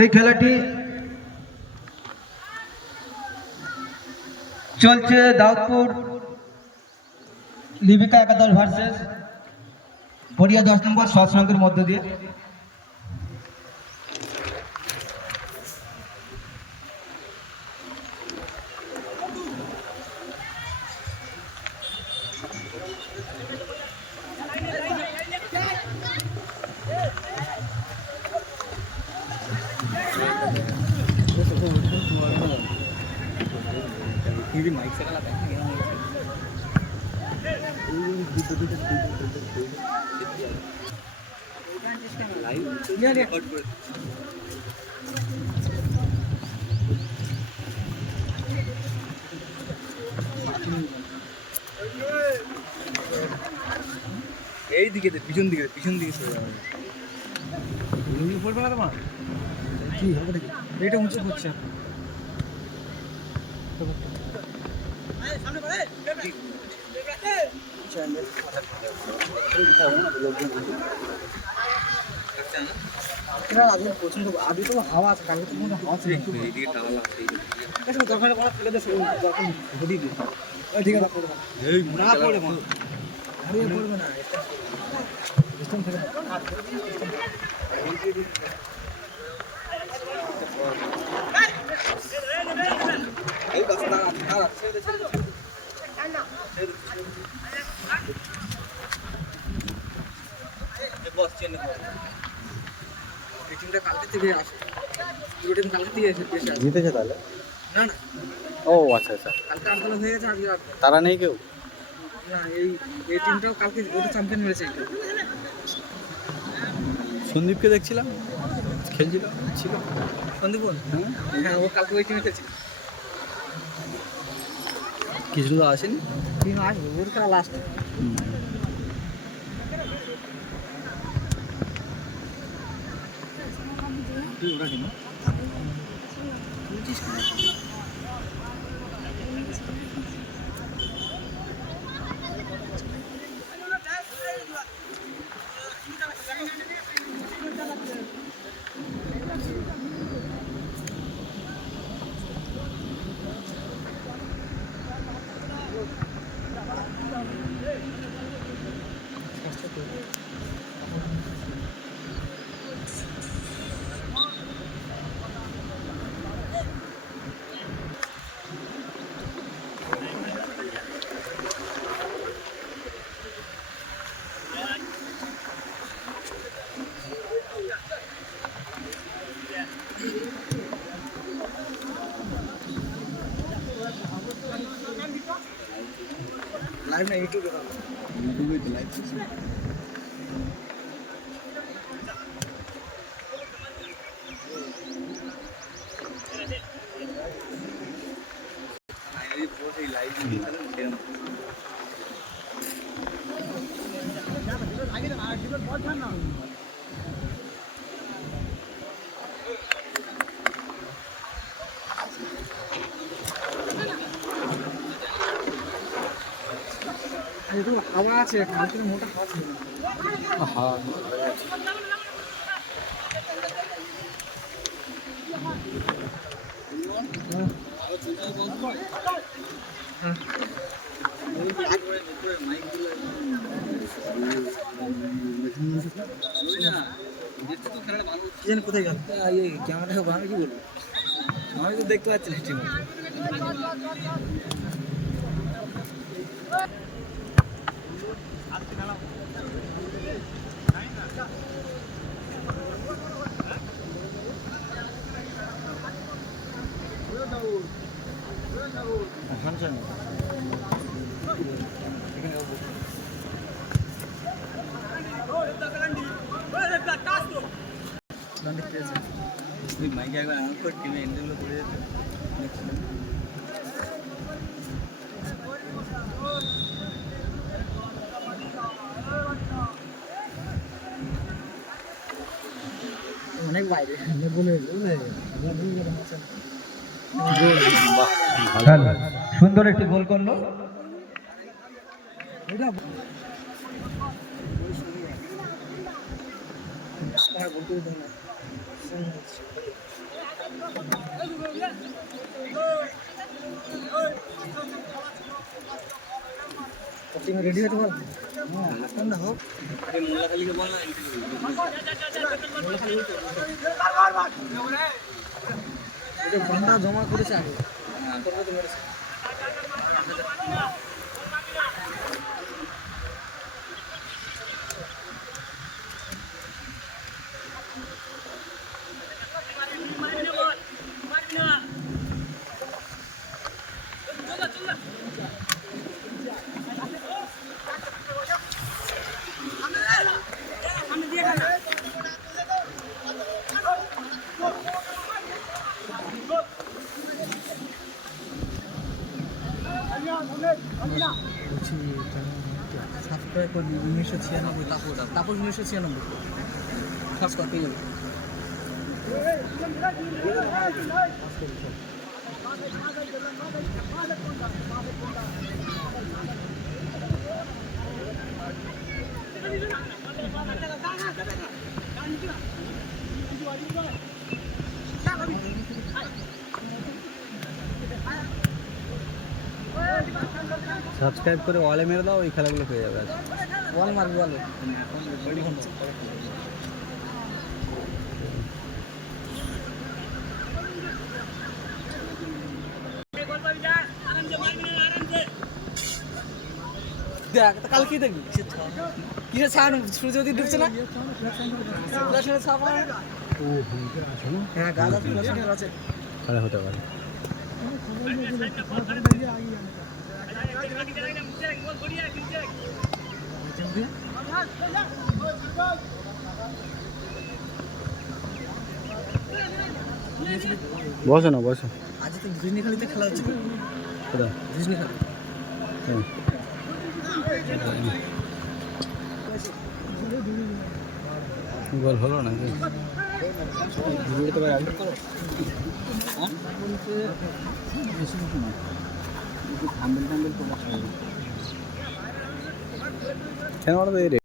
এই খেলাটি চলছে দাউদপুর লিবিকা একাদশ ভার্সেস বড়িয়া 10 নম্বর সৎসঙ্গের মধ্য দিয়ে। এই দিকে পিছন দিকে সরে যাবে। পড়বে না তোমার কি হবে দেখি এটা উঁচু করছে পছন্দ আগে তো হাওয়া আছে, কালকে তো কোনো হাওয়া ছিল দরকার ফেলে দরকার ঘুরিয়ে দিই ঠিক আছে না পড়ে পড়বে না জিতেছে তাহলে? না না, ও আচ্ছা আচ্ছা, কালকে আন্দোলন হয়ে গেছে, আজকে তারা নেই কেউ? না, এই টিমটাও কালকে ওটা চ্যাম্পিয়ন হয়েছে। সন্দীপকে দেখছিলাম খেলছিল, ছিল সন্দীপ হ্যাঁ, ও কালকে ওই টিমে খেলছিল। কিছু তো আসেনি, টিম আসবে, ওর খেলা লাস্ট। লাইভ না, ইউটিউবে লাইভ হাওয়া আছে, কালকে মোটা হাওয়া ছিল। কোথায় গেল ক্যামেরা? আমি কি বলবো, আমি তো দেখতে পাচ্ছি না টিম। মাইক মাইকে একবার আমার তো টিমে এন্ডগুলো করে যেত অনেক বাইরে বলে খেলা সুন্দর একটি গোল করলো। রেডি হতে বল কোনটা হোক মোল্লাখালীকে বল না এটা বন্ধা জমা করেছে আগে করবে তো মেরেছে সাবস্ক্রাইব করবি 1996 তারপর 1996 খাস করতে যাবে সাবস্ক্রাইব করে ওয়ালে মেরে দাও, ওই খেলাগুলো পেয়ে যাবে। বল মারবি বলে দেখ কাল কি দেখবি কিসে ছাড় সূর্য যদি ডুবছে না ফ্ল্যাশের ছাপ হয় হ্যাঁ গাছ আছে ফ্ল্যাশের আছে তাহলে হতে পারে। বসো না বসো। আজ তো দুজনিখালিতে খেলা হচ্ছে কোথায়? দুজনিখালি গোল হলো নাকি? কেন বলো তো? এই রে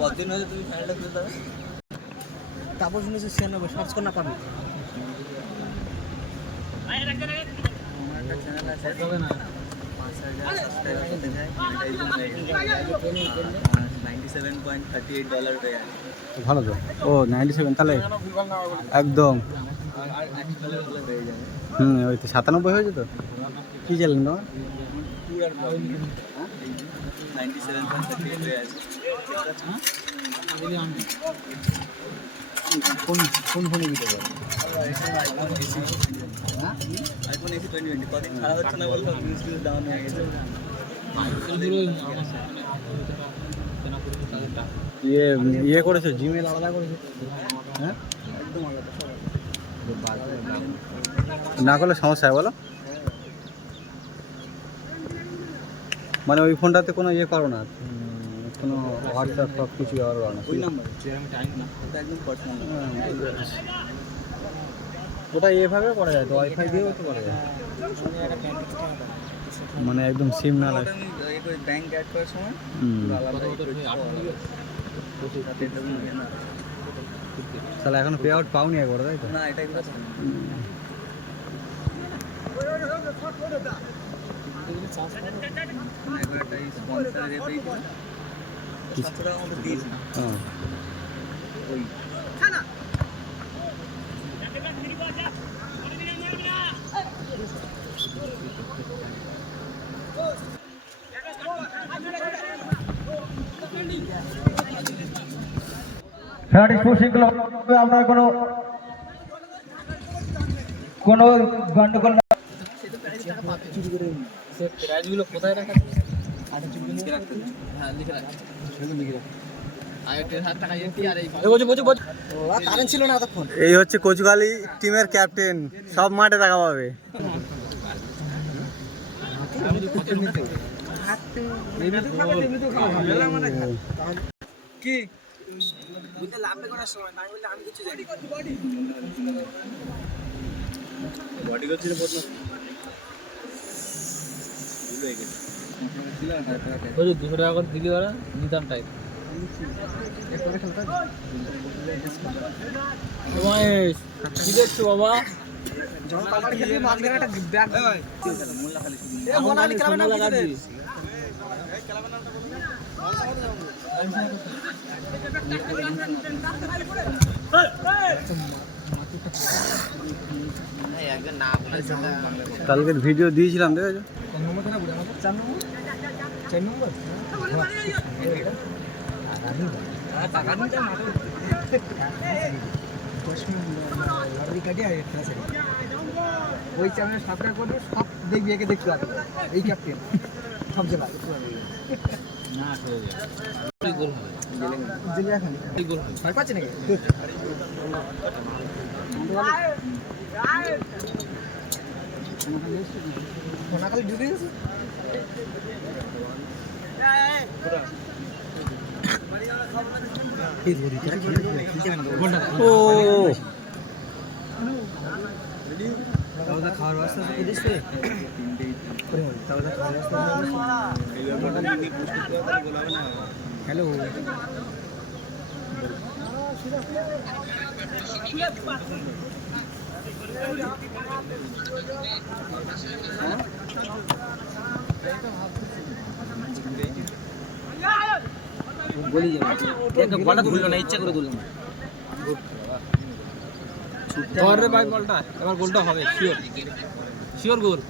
কতদিন হয়েছে তুমি চ্যানেলটা খুলে দাও তারপর 1996 সার্চ কর না পাবি চ্যানেল আছে হবে না 5000 সাবস্ক্রাইবার হতে যায় $97.38 হয়ে যাবে ভালো তো। ও 97 তাহলে একদম ওই তো 97 হয়েছে তো। কি চ্যানেল না? 97.38 হয়ে আছে কোন কোন ফোনে দিতে পারো? আইফোন এসি 2020 কদিন খারাপ হচ্ছে না বলতো ভিউজ ডাউন হয়ে গেছে ইয়ে করেছো, জিমেল আলাদা করেছো? হ্যাঁ একদম আলাদা না করলে সমস্যা হয় বলো? মানে ওই ফোনটাতে কোনো ইয়ে করো না, কোনো হোয়াটসঅ্যাপ সব কিছু ব্যবহার করো না? ওই নাম্বার ওটা একদম পার্সোনাল ওটা এভাবে করা যায় তো, ওয়াইফাই দিয়েও তো করা যায়। মানে একদম সিম না লাগে। ব্যাংক অ্যাড করার সময় তাহলে এখনো পে আউট পাওনি একবার, তাই তো? না এটাই কথা একবার একটা স্পন্সর রেট দিয়েছিল 700 টাকার মতো দিয়েছিল হ্যাঁ ওই খেলাটি সুশৃঙ্খলা আপনার কোনো গন্ডগোল না। প্রাইজগুলো কোথায় রাখা? হ্যাঁ লিখে রাখ। কারেন্ট ছিল না এতক্ষণ। এই হচ্ছে কচুখালী টিমের ক্যাপ্টেন, সব মাঠে দেখা পাবে। কি বুঝতে লাভে করার সময় আমি বলতে আমি কিছু জানি বডি করছিল বদনা ওই 200 টাকা করে দিলি ওরা নিতাম টাইপ এরপরে খেলতে মহেশ কি দেখছো বাবা যখন কালকে খেলবি মাঝখানে একটা ব্যাগ মোল্লা খালি এ মোল্লা খালি খেলাবে না লাগা দিস কালকের ভিডিও দিয়েছিলাম, দেখেছো? ওই চ্যানেল সাবস্ক্রাইব করবে, সব দেখবি, একে দেখতে পাবে। এই ক্যাপ্টেন সব জেলা না গোল হবে জেলা খালি গোল হবে ছয় পাচ্ছে নাকি খালি ঢুকে গেছে ও খাওয়ার ব্যবস্থা কি দিচ্ছে হ্যালো বলি যাবে বলটা ধরলো না, ইচ্ছা করে ধরলো না। ধর রে ভাই বলটা, এবার গোলটা হবে শিওর শিওর গোল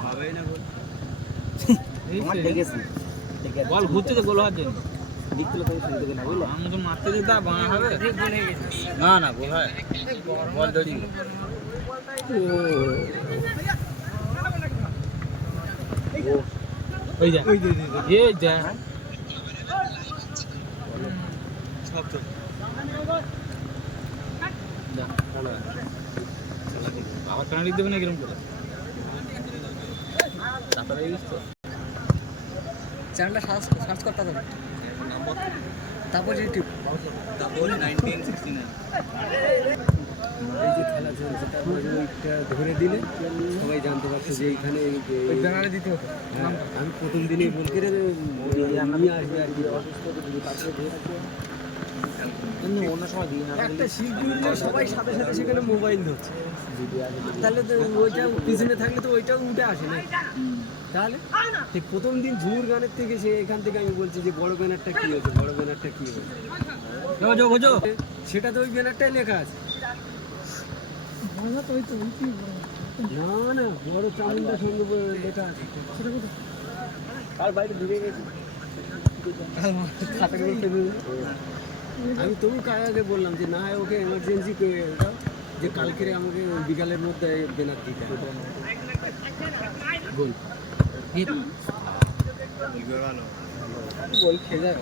ভাবেই না গোল আমার দেখেছি বল ঘুরতে তো গোল হচ্ছে দিকগুলো তো শুনতে গেল বুঝলো আমি তো মারতে দিতা বাঁ হবে না না গোল হয় বল দড়ি ওই যা এই যা সব তো আবার কানাডি দেবে না কিরম করে তারপরে চ্যানেলটা সার্চ করতে হবে তারপর ইউটিউব তারপর 1969 এই যে খেলা চলছে তারপরে ওইটা ধরে দিলে সবাই জানতে পারছে যে এইখানে ওই ব্যানারে দিতে হতো। আমি প্রথম দিনেই বলতে রে নিয়ে আসবে আর কি অসুস্থ তারপরে অন্য সময় দিই না একটা শিডিউলে সবাই সাথে সাথে সেখানে মোবাইল ধরছে তাহলে তো ওইটা পিছনে থাকলে তো ওইটাও উঠে আসে না তাহলে ঠিক প্রথম দিন ঝুমুর গানের থেকে সে এখান থেকে আমি বলছি যে বড় ব্যানারটা কি হয়েছে বড় ব্যানারটা কি হয়েছে সেটা তো ওই ব্যানারটাই লেখা আছে না না বড় চামুন্ডা সঙ্গে লেখা আছে আর বাইরে ঢুকে গেছে আমি তবু কার আগে বললাম যে না ওকে এমার্জেন্সি করে ওটা যে কালকে আমাকে বিকালের মধ্যে বেনার দিতে গোল গোল খেলে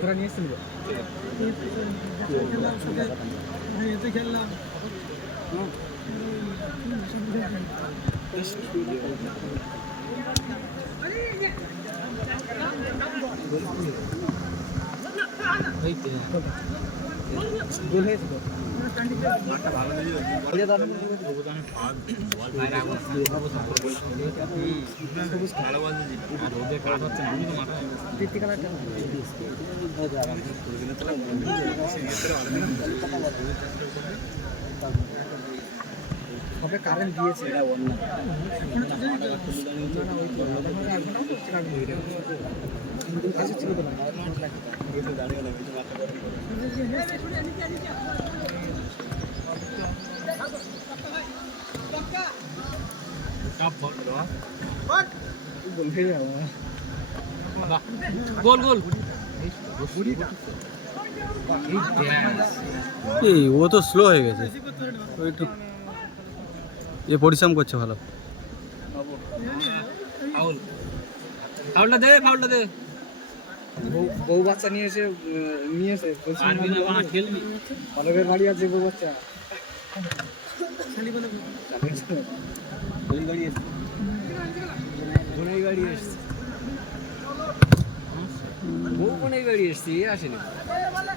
তোরা নিয়ে এসেছিল খেললাম গোল হয়েছিল সবে কারেন্ট দিয়েছে এটা অন্য গোল গোল এই ও তো স্লো হয়ে গেছে ও একটু পরিশ্রম করছে ভালো ফাউল ফাউলটা দে বউ বাচ্চা নিয়েছে পারবি না মা খেলবি অনেকের বাড়ি আছে বউ বাচ্চা বাড়ি এসছি এ আসেনি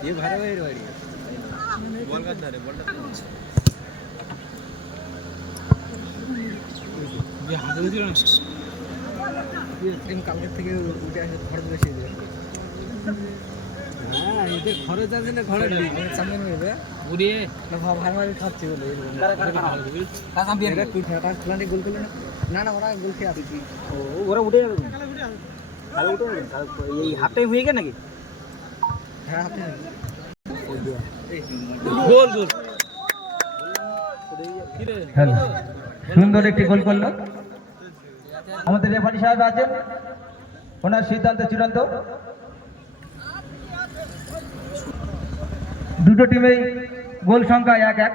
এ ভাড়া ভাইয়ের বাড়ি হাতে দিল না কালকের থেকে উঠে আসে খরচ বেশি দেবে হ্যাঁ এদের খরচ আছে না ঘরে সামনে নেবে উড়িয়ে ভাড়া ভাড়ি খাচ্ছে বলে গোল করলো না না ওরা গোল খেয়ে আসি ওরা উঠে যাবে এই হাফ টাইম হয়ে গেছে নাকি হ্যাঁ হাফ টাইম গোল গোল হ্যালো সুন্দর একটি গোল করলো আমাদের রেফারি সাহেব আছেন ওনার সিদ্ধান্ত চূড়ান্ত দুটো টিমেই গোল সংখ্যা 1-1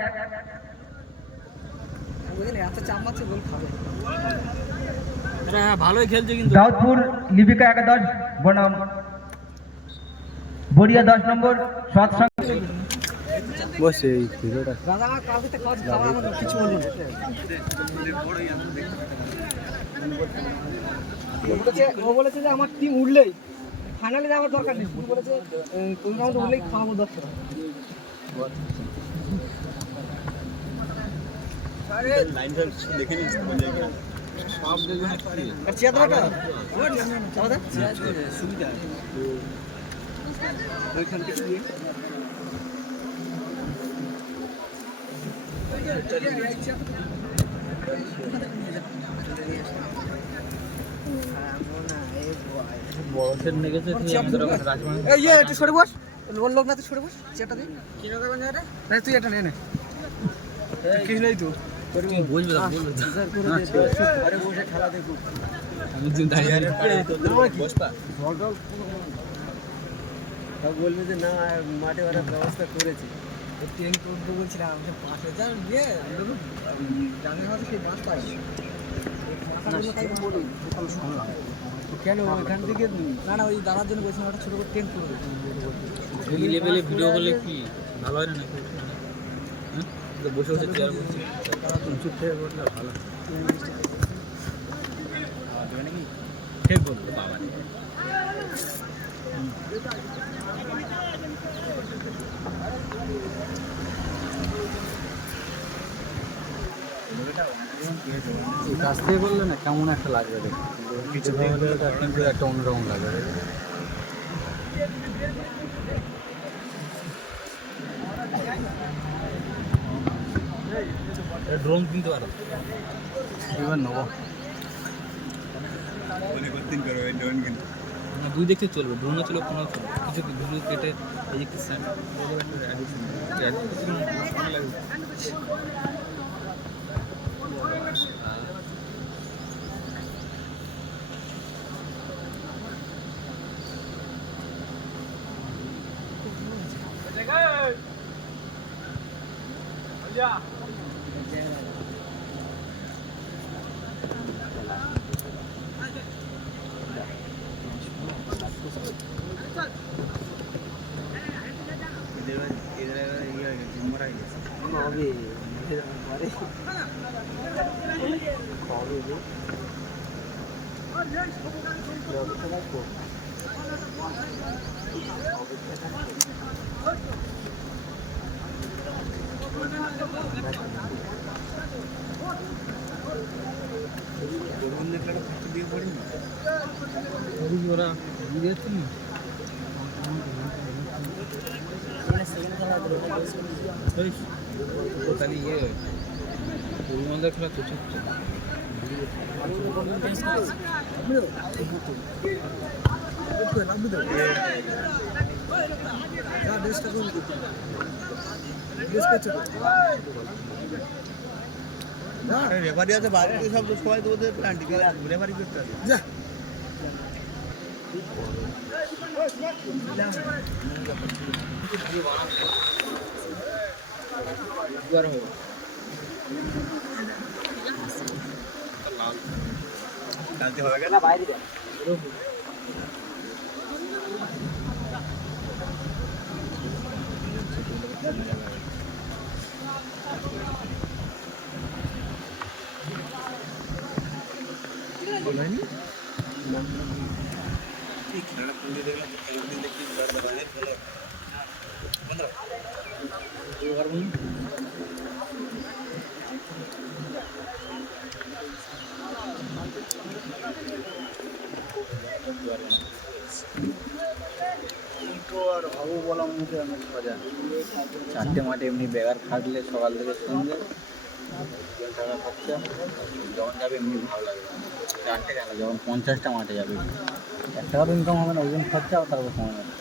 এত চাপ মারছে গোল খাবে ভালোই খেলছে কিন্তু দাউদপুর লিপিকা 11 বনাম বড়িয়া 10 নম্বর সৎসঙ্গ বসে এই ভিডিওটা দাদা কালকে কাজ খাওয়া আমাদের কিছু বললো না ও বলেছে যে আমার টিম উঠলেই ফাইনালে যাওয়ার দরকার নেই শুধু বলেছে কোন রাউন্ড উঠলেই খাওয়াবো 10 টাকা আরে লাইন দেখে নিস কোন জায়গায় সব দেখুন আর চেয়ারটা চাওদা সুবিধা ওইখান থেকে দিয়ে বড়দের নেগেছে এই যে একটু সরে বস লোক লোক না তো সরে বস চেটা দে কি না কোন জায়গা রে তুই এটা নে নে কি নাই তো তুমি বুঝবে না আরে বসে খেলা দেখো আমি দিন দাঁড়িয়ে বসপা সব বলবে যে না মাঠে ওরা ব্যবস্থা করেছে ট্রেন করতে বলছিলাম যে 5000 দিয়ে জানেন হয়তো সেই বাস পাই কেন ওইখান থেকে না না ওই দাদার জন্য বলছিলাম ওটা ছোটো করে ট্রেন করে এই লেভেলে ভিডিও হলে কি ভালো হয় না নাকি হ্যাঁ বসে বসে চেয়ার করছি চুপ থেকে করলে ভালো ঠিক বলতো বাবা কাছ থেকে করলে না কেমন একটা লাগবে দেখতে কিছু ভাবে কিন্তু একটা অন্যরকম লাগবে ড্রোন কিনতে পারো এবার নেবো না দুই দেখতে চলবে ড্রোনও চলবে ফোনও চলবে কিছু ভিডিও কেটে এই যে কিসান ওরা দিয়েছে না তাহলে ইয়ে বিমলদার খেলা তো চুপছে রেফারি আছে বাইরে সব সবাই তো ওদের প্ল্যান্টি রেফারি করতে আছে যা খেলতে হবে না বাইরে আর ভাবো বলা মুখে অনেক মজা চারটে মাঠে এমনি বেগার খাটলে সকাল থেকে সন্ধ্যে টাকা খরচা যখন যাবে এমনি ভালো লাগবে চারটে কেন যখন 50টা মাঠে যাবে 1 টাকা তো ইনকাম হবে না ওই জন্য খরচা আর তারপর কমে যাবে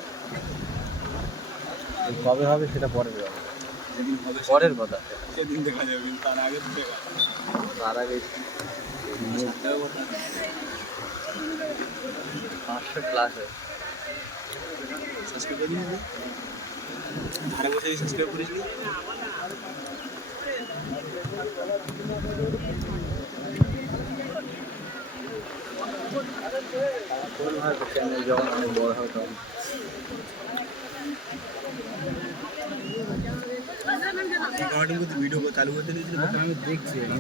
কবে হবে সেটা পরের কথা পরের কথা সেদিন দেখা যাবে তার আগে তার আগে 500 প্লাস সাবস্ক্রাইব করে দিন ধারে বসে সাবস্ক্রাইব করেছিস চ্যানেল যখন অনেক বড় হয় তখন ভিডিও চালু করতে দিয়েছিল আমি দেখছি না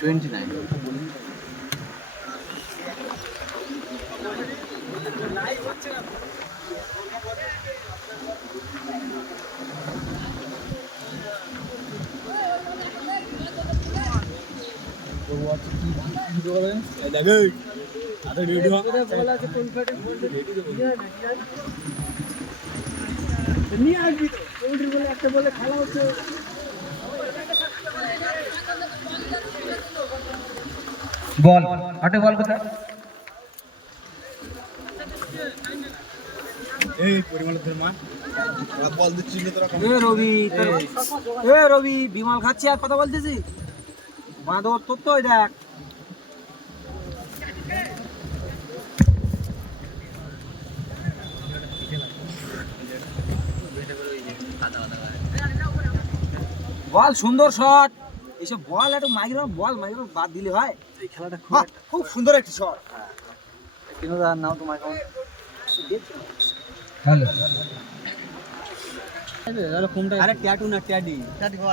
29 নিয়ে আসবি তো পোল্ট্রি বলে একটা বলে খেলা হচ্ছে বল আটে বল কোথায় এই পরিমাণের তোর মা বল দিচ্ছিল তোরা রবি বিমল খাচ্ছে আর কথা বলতেছি বাঁধর তোর তো দেখ বল সুন্দর শট এইসব বল একটু মাইগ্রেন বল মাইগ্রেন বাদ দিলে হয় এই খেলাটা খুব সুন্দর একটা শট কিন্তু আর নাও তোমার কেমন হ্যালো আরে ট্যাটু না ট্যাডি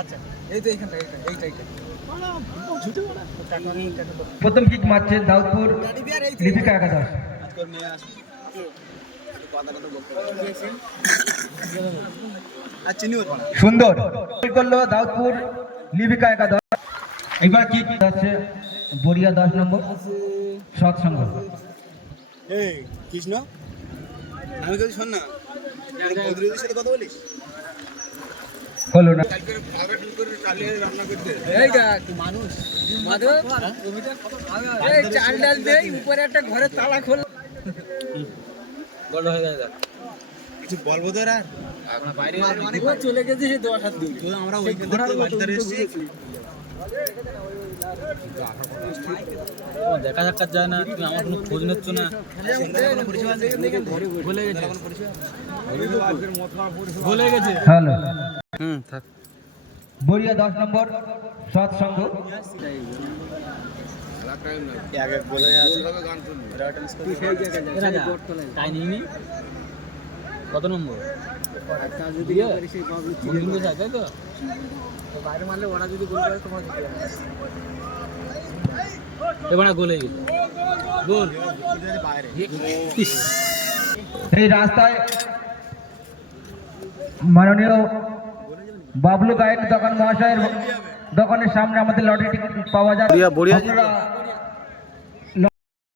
আচ্ছা এই তো এইখানটা এইটা প্রথম কিক মারছে দাউদপুর লিপিকা একাদশ আজকের মেয়ে আসবে কথাটা তো বলতে আর চিনি ওর সুন্দর গোল করলো দাউদপুর লিপিকা একাদশ এবার কিক যাচ্ছে বড়িয়া 10 নম্বর সৎসঙ্গ এই কৃষ্ণ আমি যদি শোন না বদরুদ্দিনের সাথে কথা বলিস হলো না কালকে আগে ফোন করে চালিয়ে রান্না করতে এই দেখ মানুষ মাধব এই চাল ডাল দে উপরে একটা ঘরে তালা খোল গোল হয়ে যায় কিছু বলবো তোর আর এখন বাইরে ও চলে গেছে সে 10 হাত দূর তো আমরা ওই বাড়িতে এসেছি দেখা সাক্ষাৎ যায় না তুমি আমার কোনো খোঁজ নিচ্ছ না ভুলে গেছে ভুলে গেছে হ্যালো থাক বড়িয়া 10 নম্বর সৎসঙ্গ আগে বলে আছে তাই নিইনি কত নম্বর বন্ধুদের সাথে তাই তো বাইরে মারলে ওরা যদি গোল করে তোমার এবার গোল হয়ে গেছে গোল বাইরে এই রাস্তায় মাননীয় বাবলু গায়েন দোকান মহাশয়ের দোকানের সামনে আমাদের লটারি টিকিট পাওয়া যায় বড়িয়া আপনারা